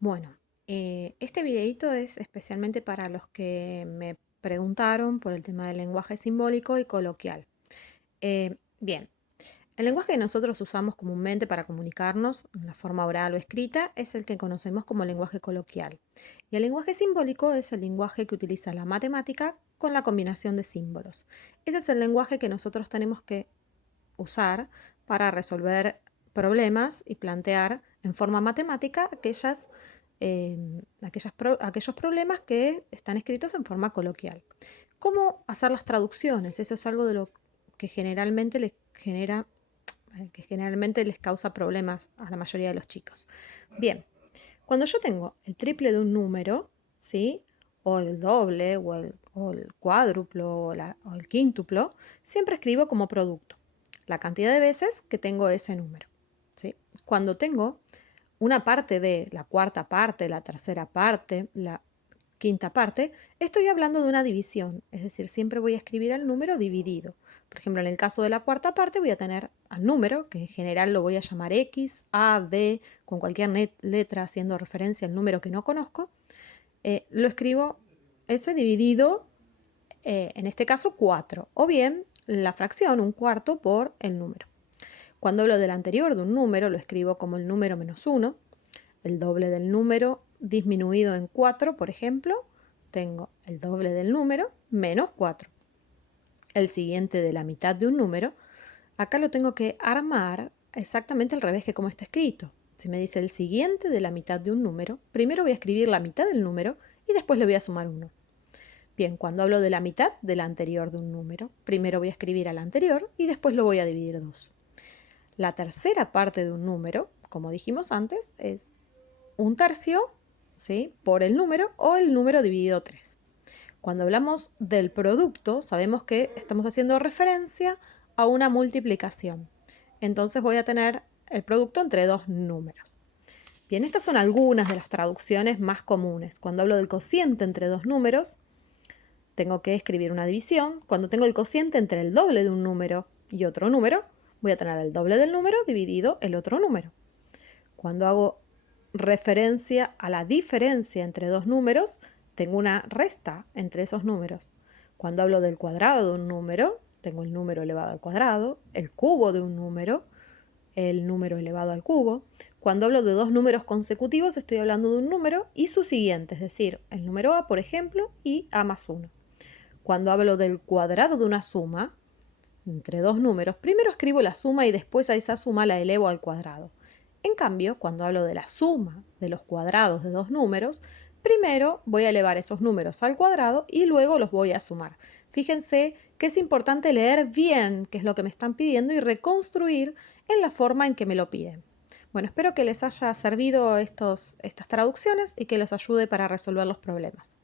Bueno, este videito es especialmente para los que me preguntaron por el tema del lenguaje simbólico y coloquial. Bien, el lenguaje que nosotros usamos comúnmente para comunicarnos, en la forma oral o escrita, es el que conocemos como lenguaje coloquial. Y el lenguaje simbólico es el lenguaje que utiliza la matemática con la combinación de símbolos. Ese es el lenguaje que nosotros tenemos que usar para resolver problemas y plantear en forma matemática aquellos problemas que están escritos en forma coloquial. ¿Cómo hacer las traducciones? Eso es algo de lo que generalmente les causa problemas a la mayoría de los chicos. Bien, cuando yo tengo el triple de un número, ¿sí? O el doble, o el cuádruplo, o el quíntuplo, siempre escribo como producto la cantidad de veces que tengo ese número, ¿sí? Cuando tengo una parte de la cuarta parte, la tercera parte, la quinta parte, estoy hablando de una división, es decir, siempre voy a escribir al número dividido. Por ejemplo, en el caso de la cuarta parte voy a tener al número, que en general lo voy a llamar X, A, D, con cualquier letra haciendo referencia al número que no conozco, lo escribo ese dividido, en este caso 4, o bien la fracción, un cuarto, por el número. Cuando hablo del anterior de un número, lo escribo como el número menos 1, el doble del número disminuido en 4, por ejemplo, tengo el doble del número menos 4. El siguiente de la mitad de un número, acá lo tengo que armar exactamente al revés que como está escrito. Si me dice el siguiente de la mitad de un número, primero voy a escribir la mitad del número y después le voy a sumar 1. Bien, cuando hablo de la mitad del anterior de un número, primero voy a escribir al anterior y después lo voy a dividir 2. La tercera parte de un número, como dijimos antes, es un tercio, ¿sí?, por el número o el número dividido 3. Cuando hablamos del producto, sabemos que estamos haciendo referencia a una multiplicación. Entonces voy a tener el producto entre dos números. Bien, estas son algunas de las traducciones más comunes. Cuando hablo del cociente entre dos números, tengo que escribir una división. Cuando tengo el cociente entre el doble de un número y otro número, voy a tener el doble del número dividido el otro número. Cuando hago referencia a la diferencia entre dos números, tengo una resta entre esos números. Cuando hablo del cuadrado de un número, tengo el número elevado al cuadrado, el cubo de un número, el número elevado al cubo. Cuando hablo de dos números consecutivos, estoy hablando de un número y su siguiente, es decir, el número a, por ejemplo, y a más 1. Cuando hablo del cuadrado de una suma entre dos números, primero escribo la suma y después a esa suma la elevo al cuadrado. En cambio, cuando hablo de la suma de los cuadrados de dos números, primero voy a elevar esos números al cuadrado y luego los voy a sumar. Fíjense que es importante leer bien qué es lo que me están pidiendo y reconstruir en la forma en que me lo piden. Bueno, espero que les haya servido estas traducciones y que los ayude para resolver los problemas.